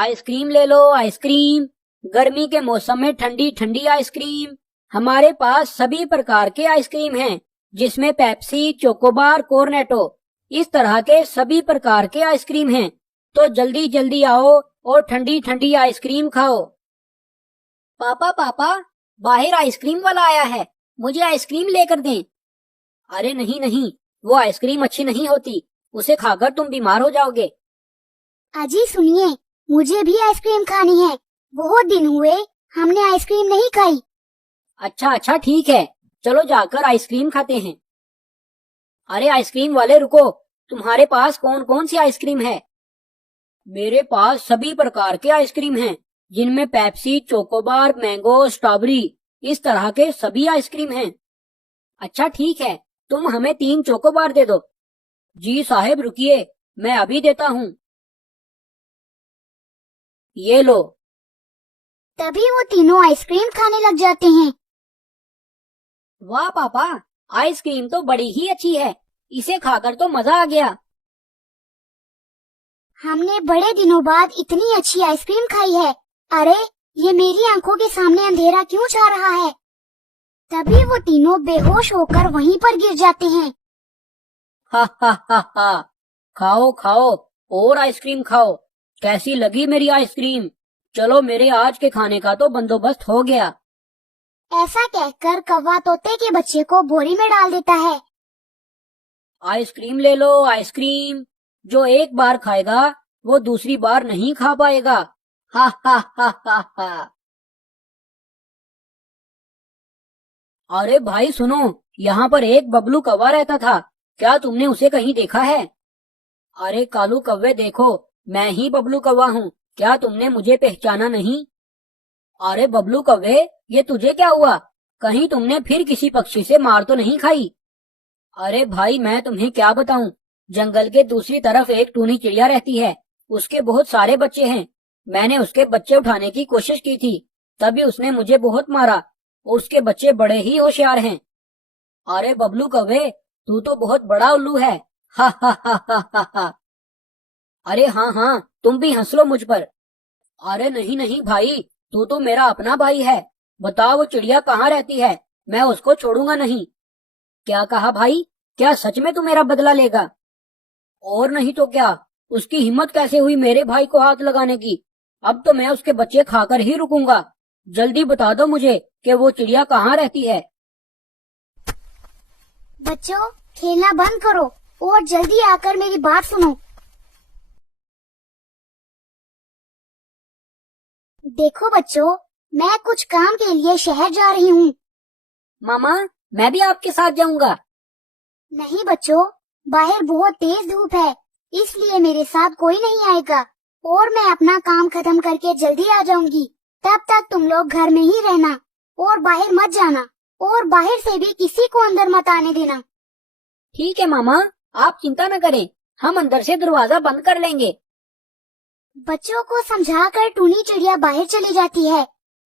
Ice cream ले लो ice cream. गर्मी के मौसम में ठंडी ठंडी आइसक्रीम। हमारे पास सभी प्रकार के आइसक्रीम हैं, जिसमें पेप्सी, चोकोबार, कॉर्नेटो, इस तरह के सभी प्रकार के आइसक्रीम हैं। तो जल्दी जल्दी आओ और ठंडी ठंडी आइसक्रीम खाओ। पापा पापा, बाहर आइसक्रीम वाला आया है, मुझे आइसक्रीम लेकर दें। अरे नहीं नहीं, वो आइसक्रीम अच्छी नहीं होती, उसे खाकर तुम बीमार हो जाओगे। अजी सुनिए, मुझे भी आइसक्रीम खानी है। बहुत दिन हुए हमने आइसक्रीम नहीं खाई। अच्छा अच्छा ठीक है, चलो जाकर आइसक्रीम खाते हैं। अरे आइसक्रीम वाले रुको, तुम्हारे पास कौन कौन सी आइसक्रीम है? मेरे पास सभी प्रकार के आइसक्रीम हैं, जिनमें पेप्सी, चोकोबार, मैंगो, स्ट्रॉबेरी, इस तरह के सभी आइसक्रीम हैं। अच्छा ठीक है, तुम हमें 3 चोकोबार दे दो। जी साहब रुकिए, मैं अभी देता हूँ। ये लो। तभी वो तीनों आइसक्रीम खाने लग जाते हैं। वाह पापा, आइसक्रीम तो बड़ी ही अच्छी है, इसे खाकर तो मजा आ गया। हमने बड़े दिनों बाद इतनी अच्छी आइसक्रीम खाई है। अरे ये मेरी आंखों के सामने अंधेरा क्यों छा रहा है? तभी वो तीनों बेहोश होकर वहीं पर गिर जाते हैं। हा हा हा हा, खाओ खाओ और आइसक्रीम खाओ। कैसी लगी मेरी आइसक्रीम? चलो मेरे आज के खाने का तो बंदोबस्त हो गया। ऐसा कहकर कौवा तोते के बच्चे को बोरी में डाल देता है। आइसक्रीम ले लो आइसक्रीम, जो एक बार खाएगा वो दूसरी बार नहीं खा पाएगा। हा हा हा हा हा। अरे भाई सुनो, यहाँ पर एक बबलू कौवा रहता था, क्या तुमने उसे कहीं देखा है? अरे कालू कौवे देखो, मैं ही बबलू कौवा हूँ, क्या तुमने मुझे पहचाना नहीं? अरे बबलू कौवे, ये तुझे क्या हुआ? कहीं तुमने फिर किसी पक्षी से मार तो नहीं खाई? अरे भाई मैं तुम्हें क्या बताऊं, जंगल के दूसरी तरफ एक टूनी चिड़िया रहती है, उसके बहुत सारे बच्चे हैं। मैंने उसके बच्चे उठाने की कोशिश की थी, तभी उसने मुझे बहुत मारा। उसके बच्चे बड़े ही होशियार हैं। अरे बबलू कौवे, तू तो बहुत बड़ा उल्लू है। हा हा हा हा हा हा। अरे हाँ हाँ, तुम भी हंस लो मुझ पर। अरे नहीं नहीं भाई, तू तो मेरा अपना भाई है। बताओ वो चिड़िया कहाँ रहती है, मैं उसको छोड़ूंगा नहीं। क्या कहा भाई? क्या सच में तू मेरा बदला लेगा? और नहीं तो क्या, उसकी हिम्मत कैसे हुई मेरे भाई को हाथ लगाने की? अब तो मैं उसके बच्चे खाकर ही रुकूंगा। जल्दी बता दो मुझे कि वो चिड़िया कहाँ रहती है। बच्चों, खेलना बंद करो और जल्दी आकर मेरी बात सुनो। देखो बच्चों, मैं कुछ काम के लिए शहर जा रही हूँ। मामा, मैं भी आपके साथ जाऊंगा। नहीं बच्चों, बाहर बहुत तेज धूप है, इसलिए मेरे साथ कोई नहीं आएगा और मैं अपना काम खत्म करके जल्दी आ जाऊंगी। तब तक तुम लोग घर में ही रहना और बाहर मत जाना, और बाहर से भी किसी को अंदर मत आने देना। ठीक है मामा, आप चिंता न करें, हम अंदर से दरवाजा बंद कर लेंगे। बच्चों को समझाकर टूनी चिड़िया बाहर चली जाती है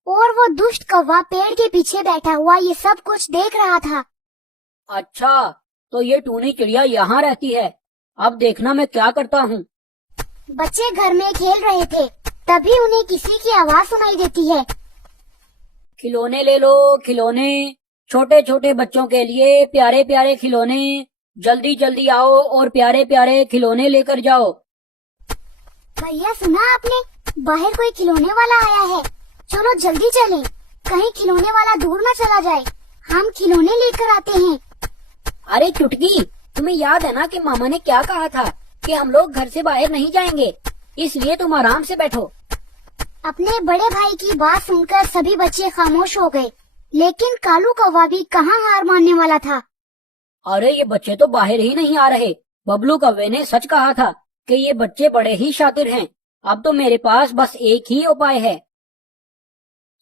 और वो दुष्ट कौवा पेड़ के पीछे बैठा हुआ ये सब कुछ देख रहा था। अच्छा, तो ये टूनी चिड़िया यहाँ रहती है। अब देखना मैं क्या करता हूँ। बच्चे घर में खेल रहे थे, तभी उन्हें किसी की आवाज सुनाई देती है। खिलौने ले लो खिलौने, छोटे छोटे बच्चों के लिए प्यारे प्यारे खिलौने। जल्दी जल्दी आओ और प्यारे प्यारे खिलौने लेकर जाओ। भैया सुना आपने, बाहर कोई खिलौने वाला आया है। चलो जल्दी चलें, कहीं खिलौने वाला दूर न चला जाए। हम खिलौने लेकर आते हैं। अरे चुटकी, तुम्हें याद है ना कि मामा ने क्या कहा था कि हम लोग घर से बाहर नहीं जाएंगे, इसलिए तुम आराम से बैठो। अपने बड़े भाई की बात सुनकर सभी बच्चे खामोश हो गए, लेकिन कालू कौवा भी कहाँ हार मानने वाला था। अरे ये बच्चे तो बाहर ही नहीं आ रहे। बबलू कौवे ने सच कहा था कि ये बच्चे बड़े ही शातिर हैं। अब तो मेरे पास बस एक ही उपाय है।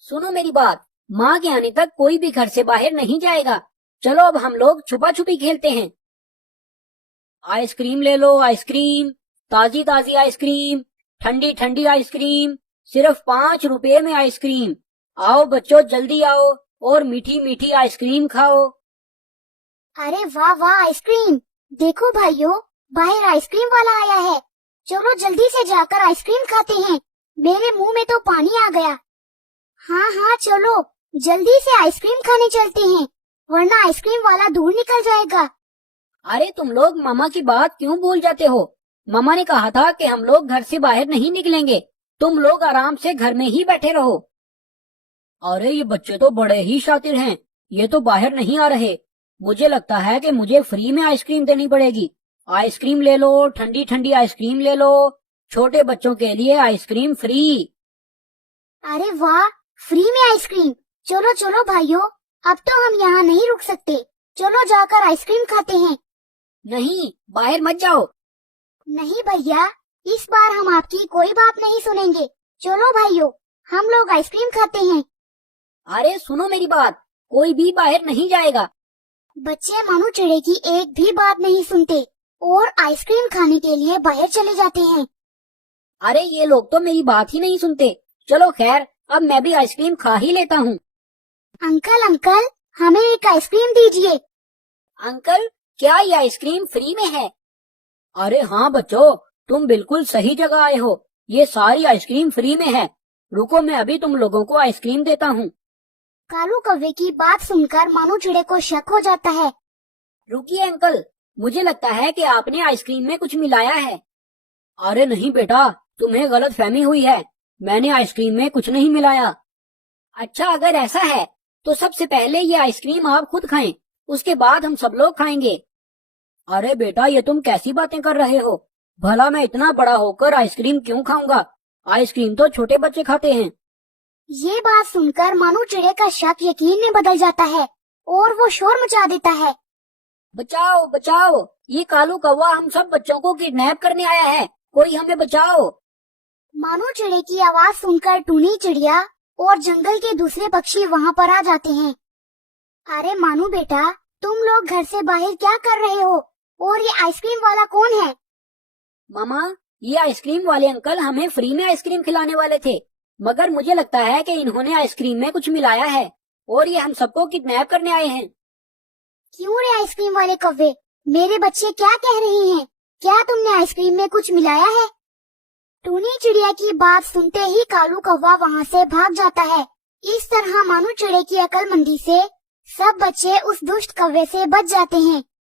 सुनो मेरी बात, माँ के आने तक कोई भी घर से बाहर नहीं जाएगा। चलो अब हम लोग छुपा छुपी खेलते हैं। आइसक्रीम ले लो आइसक्रीम, ताजी ताजी आइसक्रीम, ठंडी ठंडी आइसक्रीम, सिर्फ 5 रुपए में आइसक्रीम। आओ बच्चों जल्दी आओ और मीठी मीठी आइसक्रीम खाओ। अरे वाह वाह आइसक्रीम! देखो भाइयों, बाहर आइसक्रीम वाला आया है। चलो जल्दी से जाकर आइसक्रीम खाते हैं मेरे मुंह में तो पानी आ गया। हाँ हाँ चलो जल्दी से आइसक्रीम खाने चलते हैं, वरना आइसक्रीम वाला दूर निकल जाएगा। अरे तुम लोग मामा की बात क्यों भूल जाते हो? मामा ने कहा था कि हम लोग घर से बाहर नहीं निकलेंगे, तुम लोग आराम से घर में ही बैठे रहो। अरे ये बच्चे तो बड़े ही शातिर हैं, ये तो बाहर नहीं आ रहे। मुझे लगता है कि मुझे फ्री में आइसक्रीम देनी पड़ेगी। आइसक्रीम ले लो, ठंडी ठंडी आइसक्रीम ले लो, छोटे बच्चों के लिए आइसक्रीम फ्री। अरे वाह, फ्री में आइसक्रीम। चलो चलो भाइयों, अब तो हम यहाँ नहीं रुक सकते, चलो जाकर आइसक्रीम खाते हैं। नहीं, बाहर मत जाओ। नहीं भैया, इस बार हम आपकी कोई बात नहीं सुनेंगे। चलो भाइयों, हम लोग आइसक्रीम खाते हैं। अरे सुनो मेरी बात, कोई भी बाहर नहीं जाएगा। बच्चे मानो चिड़े की एक भी बात नहीं सुनते और आइसक्रीम खाने के लिए बाहर चले जाते हैं। अरे ये लोग तो मेरी बात ही नहीं सुनते। चलो खैर, अब मैं भी आइसक्रीम खा ही लेता हूँ। अंकल अंकल, हमें एक आइसक्रीम दीजिए। अंकल, क्या ये आइसक्रीम फ्री में है? अरे हाँ बच्चों, तुम बिल्कुल सही जगह आए हो, ये सारी आइसक्रीम फ्री में है। रुको, मैं अभी तुम लोगों को आइसक्रीम देता हूँ। कालू कौवे की बात सुनकर मानो चिड़े को शक हो जाता है। रुकिए अंकल, मुझे लगता है कि आपने आइसक्रीम में कुछ मिलाया है। अरे नहीं बेटा, तुम्हें गलतफहमी हुई है, मैंने आइसक्रीम में कुछ नहीं मिलाया। अच्छा, अगर ऐसा है तो सबसे पहले ये आइसक्रीम आप खुद खाएं, उसके बाद हम सब लोग खाएंगे। अरे बेटा, ये तुम कैसी बातें कर रहे हो? भला मैं इतना बड़ा होकर आइसक्रीम क्यों खाऊंगा? आइसक्रीम तो छोटे बच्चे खाते हैं। ये बात सुनकर मानो चिड़े का शक यकीन में बदल जाता है और वो शोर मचा देता है। बचाओ बचाओ, ये कालू कौवा हम सब बच्चों को किडनैप करने आया है, कोई हमें बचाओ। मानो चिड़े की आवाज सुनकर टूनी चिड़िया और जंगल के दूसरे पक्षी वहाँ पर आ जाते हैं। अरे मानो बेटा, तुम लोग घर से बाहर क्या कर रहे हो? और ये आइसक्रीम वाला कौन है? मामा, ये आइसक्रीम वाले अंकल हमें फ्री में आइसक्रीम खिलाने वाले थे, मगर मुझे लगता है कि इन्होंने आइसक्रीम में कुछ मिलाया है और ये हम सबको किडनैप करने आए हैं। क्यों रे आइसक्रीम वाले कौवे, मेरे बच्चे क्या कह रहे हैं? क्या तुमने आइसक्रीम में कुछ मिलाया है? टूनी चिड़िया की बात सुनते ही कालू कौवा वहाँ से भाग जाता है। इस तरह मानो चिड़े की अक्लमंदी से सब बच्चे उस दुष्ट कौवे से बच जाते हैं।